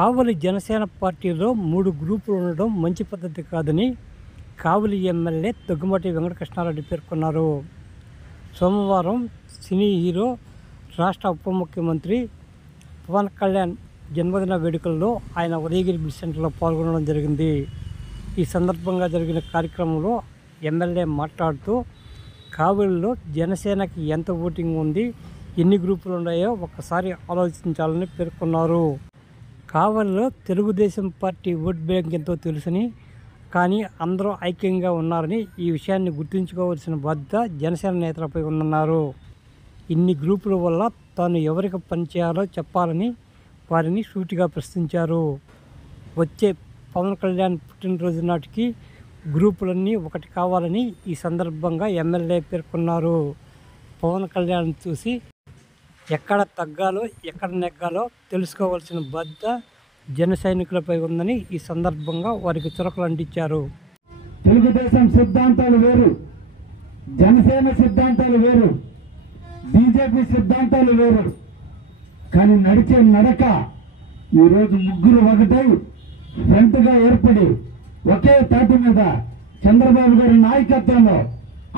కావలి జనసేన పార్టీలో 3 గ్రూపులు ఉండడం మంచి పద్ధతి కాదని కావలి ఎమ్మెల్యే దగ్గుమాటి వెంకటకృష్ణారెడ్డి పేర్కొన్నారు. సోమవారం సినీ హీరో, రాష్ట్ర ఉప ముఖ్యమంత్రి పవన్ కళ్యాణ్ జన్మదిన వేడుకల్లో ఆయన ఉదయగిరి బ్రిడ్జ్ సెంటర్లో పాల్గొనడం జరిగింది. ఈ సందర్భంగా జరిగిన కార్యక్రమంలో ఎమ్మెల్యే మాట్లాడుతూ కావలిలో జనసేనకి ఎంత ఓటింగ్ ఉంది, ఎన్ని గ్రూపులు ఉన్నాయో ఒక్కసారి ఆలోచించాలని పేర్కొన్నారు. కావలిలో తెలుగుదేశం పార్టీ ఓట్ బ్యాంక్ ఎంతో తెలుసని, కానీ అందరూ ఐక్యంగా ఉన్నారని, ఈ విషయాన్ని గుర్తుంచుకోవాల్సిన బాధ్యత జనసేన నేతలపై ఉందన్నారు. ఇన్ని గ్రూపుల వల్ల తాను ఎవరికి పనిచేయాలో చెప్పాలని వారిని సూటిగా ప్రశ్నించారు. వచ్చే పవన్ కళ్యాణ్ పుట్టినరోజు నాటికి గ్రూపులన్నీ ఒకటి కావాలని ఈ సందర్భంగా ఎమ్మెల్యే పేర్కొన్నారు. పవన్ కళ్యాణ్ చూసి ఎక్కడ తగ్గాలో ఎక్కడ నెగ్గాలో తెలుసుకోవాల్సిన బాధ్యత జన సైనికులపై ఉందని ఈ సందర్భంగా వారికి చురకలు అంటించారు. తెలుగుదేశం సిద్ధాంతాలు వేరు, జనసేన సిద్ధాంతాలు వేరు, బీజేపీ సిద్ధాంతాలు వేరు. కానీ నడిచే నడక ఈరోజు ముగ్గురు ఒకటై ఫ్రంట్గా ఏర్పడి ఒకే తాటి మీద చంద్రబాబు గారి నాయకత్వంలో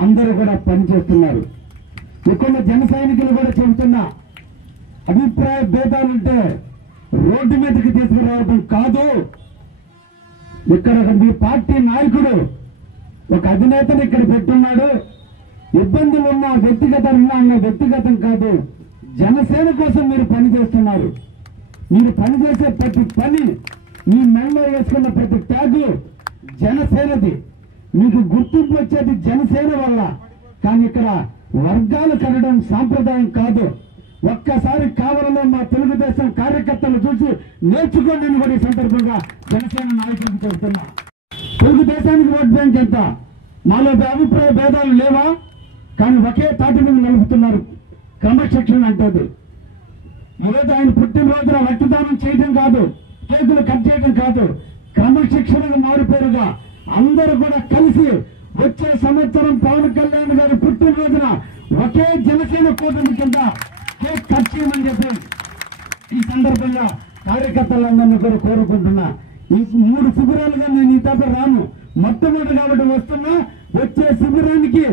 అందరూ కూడా పనిచేస్తున్నారు. ఇక్కడ జన సైనికులు కూడా చెబుతున్నా, అభిప్రాయ భేదాలుంటే రోడ్డు మీదకి తీసుకురావడం కాదు. ఇక్కడ మీ పార్టీ నాయకుడు ఒక అధినేతను ఇక్కడ పెట్టున్నాడు. ఇబ్బందులు ఉన్న వ్యక్తిగతం అన్న వ్యక్తిగతం కాదు, జనసేన కోసం మీరు పనిచేస్తున్నారు. మీరు పనిచేసే ప్రతి పని, మీ మెడలో వేసుకున్న ప్రతి ట్యాగు జనసేనది. మీకు గుర్తింపు వచ్చేది జనసేన వల్ల. కానీ ఇక్కడ వర్గాలు కనడం సాంప్రదాయం కాదు. ఒక్కసారి కావలిలో మా తెలుగుదేశం కార్యకర్తలు చూసి నేర్చుకోండి అని కూడా ఈ సందర్భంగా జనసేన నాయకులకు చెబుతున్నా. తెలుగుదేశానికి ఓట్ బ్యాంక్ ఎంత? మాలో అభిప్రాయ భేదాలు లేవా? కానీ ఒకే తాటి మీద నలుపుతున్నారు. క్రమశిక్షణ అంటది. ఈరోజు ఆయన పుట్టినరోజున రక్తదానం చేయడం కాదు, కేకులు కట్ చేయడం కాదు, క్రమశిక్షణకు మారిపోరుగా అందరూ కూడా కలిసి వచ్చే సంవత్సరం పవన్ కళ్యాణ్ గారి పుట్టినరోజున ఒకే జనసేన కూటమి కింద కేక్ కట్ చేయమని చెప్పి ఈ సందర్భంగా కార్యకర్తలందరినీ కూడా కోరుకుంటున్నా. ఈ 3 శిబిరాలుగా నేను ఈ తప్ప రాను. మొట్టమొదటి కాబట్టి వస్తున్నా. వచ్చే శిబిరానికి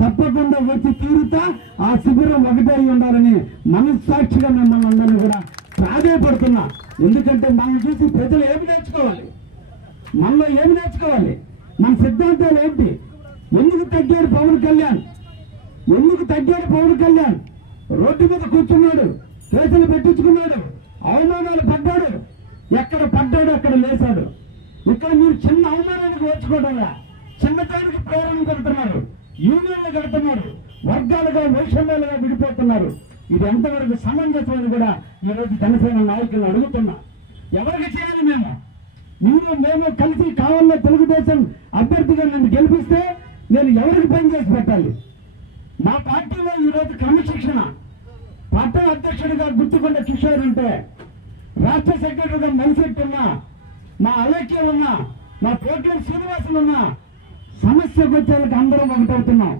తప్పకుండా వచ్చి తీరుతా. ఆ శిబిరం ఒకటే ఉండాలని మనస్సాక్షిగా మిమ్మల్ని అందరినీ కూడా ప్రాధాయపడుతున్నా. ఎందుకంటే మనం చూసి ప్రజలు ఏమి నేర్చుకోవాలి, మనలో ఏమి నేర్చుకోవాలి, మన సిద్ధాంతాలు ఏంటి? ఎందుకు తగ్గాడు పవన్ కళ్యాణ్? ఎందుకు తగ్గాడు పవన్ కళ్యాణ్? రోడ్డు మీద కూర్చున్నాడు, కేసులు పెట్టించుకున్నాడు, అవమానాలు పడ్డాడు. ఎక్కడ పడ్డాడు అక్కడ లేచాడు. ఇక్కడ మీరు చిన్న అవమానానికి ఓర్చుకోవడంలా చిన్నటానికి ప్రేరణ పెడుతున్నారు, యూనియన్లు కడుతున్నారు, వర్గాలుగా వైషమ్యాలుగా విడిపోతున్నారు. ఇది ఎంతవరకు సమంజసమని కూడా ఈరోజు జనసేన నాయకులను అడుగుతున్నా. ఎవరికి చేయాలి? మేము కలిసి కావాలన్నా తెలుగుదేశం అభ్యర్థిగా నన్ను గెలిపిస్తే నేను ఎవరికి పని చేసి పెట్టాలి? మా పార్టీలో ఈరోజు క్రమశిక్షణ, పట్టణ అధ్యక్షుడిగా గుర్తుకొండ కిషోర్ ఉంటే, రాష్ట్ర సెక్రటరీగా మనిషెట్టి ఉన్నా, మా అలక్యం ఉన్నా, మా పోటీలు శ్రీనివాసులు ఉన్నా, సమస్యకు వచ్చేందుకు అందరం ఒకటవుతున్నాం.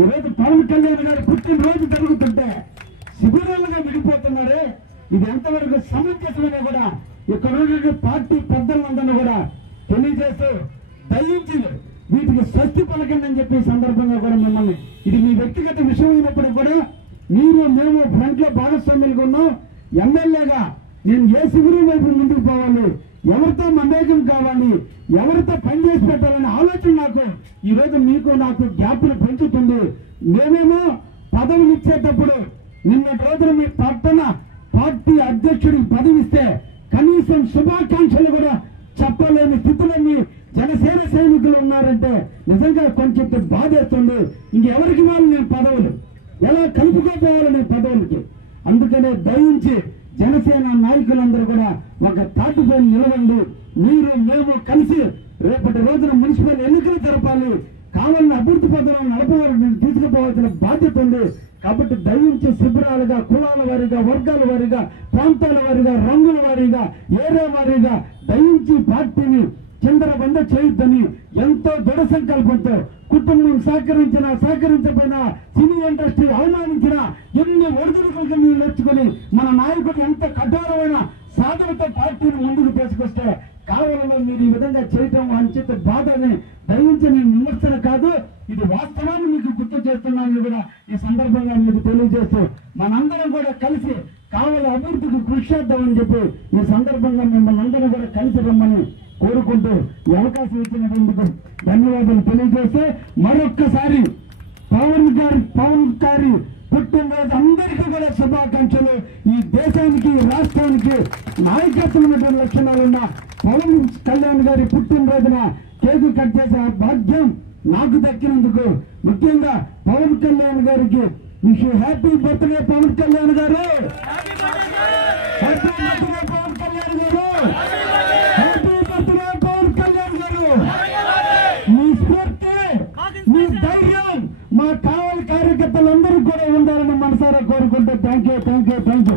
ఈరోజు పవన్ కళ్యాణ్ గారు పుట్టినరోజు జరుగుతుంటే శిబిరాలుగా విడిపోతున్నారే, ఇది ఎంతవరకు సమంజసమని కూడా ఇక్కడ ఉన్న పార్టీ పెద్దలందరినీ కూడా తెలియజేస్తూ దయించి వీటికి స్వస్తి పలకండి అని చెప్పి సందర్భంగా కూడా మిమ్మల్ని, ఇది మీ వ్యక్తిగత విషయం అయినప్పుడు కూడా మేము ఫ్రంట్ లో భాగస్వామ్యులుగా ఉన్నాం. ఎమ్మెల్యేగా నేను ఏ శిబిరం వైపు ముందుకు పోవాలి, ఎవరితో మమేకం కావాలి, ఎవరితో పనిచేసి పెట్టాలనే ఆలోచన నాకు ఈరోజు మీకు నాకు గ్యాప్ను పెంచుతుంది. మేమేమో పదవులు ఇచ్చేటప్పుడు నిన్నటి రోజున మీ పట్టణ పార్టీ అధ్యక్షుడికి పదవిస్తే కనీసం శుభాకాంక్షలు కూడా చెప్పలేని స్థితిలోని జనసేన సైనికులు ఉన్నారంటే నిజంగా కొంచెం బాధేస్తుంది. ఇంకెవరికి వాళ్ళు నేను పదవులు ఎలా కలుపుకోపోవాలి నేను పదవులకి? అందుకనే దయించి జనసేన నాయకులందరూ కూడా ఒక తాటిపై నిలవండి. మేము కలిసి రేపటి రోజున మున్సిపల్ ఎన్నికలు జరపాలి. కావాలని అభివృద్ధి పథకాలను నడపవాలని తీసుకుపోవాల్సిన బాధ్యత ఉంది. కాబట్టి దయించి శిబిరాలుగా, కులాల వారీగా, వర్గాల వారీగా, ప్రాంతాల వారీగా, రంగుల వారీగా, ఏరియా వారీగా దయించి పార్టీని చిందరబంద చేయొద్దని ఎంతో దృఢ సంకల్పంతో కుటుంబం సహకరించకపోయినా సినీ ఇండస్ట్రీ అవమానించినా ఎన్ని ఒడిదుడుకులకు మీరు నేర్చుకుని మన నాయకుడు ఎంత కఠోరమైన సాధనతో పార్టీని ముందుకు తీసుకొస్తే కావాలలో మీరు ఈ విధంగా చేయటం అంచేత బాధని దయించి నేను విమర్శన కాదు, ఇది వాస్తవాన్ని మీకు గుర్తు చేస్తున్నాను కూడా ఈ సందర్భంగా మీకు తెలియజేస్తూ మనందరం కూడా కలిసి కావాల అభివృద్ధికి కృషి చేద్దామని చెప్పి ఈ సందర్భంగా మిమ్మల్ని అందరం కూడా కలిసి రమ్మని కోరుకుంటూ ఈ అవకాశం ఇచ్చినందుకు ధన్యవాదాలు తెలియజేస్తే మరొక్కసారి పవన్ గారి పుట్టినరోజు అందరికీ కూడా శుభాకాంక్షలు. ఈ దేశానికి రాష్ట్రానికి నాయకత్వమైనటువంటి లక్షణాలున్న పవన్ కళ్యాణ్ గారి పుట్టినరోజున కేకు కట్ చేసే భాగ్యం నాకు దక్కినందుకు ముఖ్యంగా పవన్ కళ్యాణ్ గారికి wish happy birthday Pawan Kalyan garu, happy birthday Pawan Kalyan garu, happy birthday Pawan Kalyan గారు. మీ స్ఫూర్తి, మీ ధైర్యం మా కావలి కార్యకర్తలందరూ కూడా ఉండాలని మనసారా కోరుకుంటూ థ్యాంక్ యూ.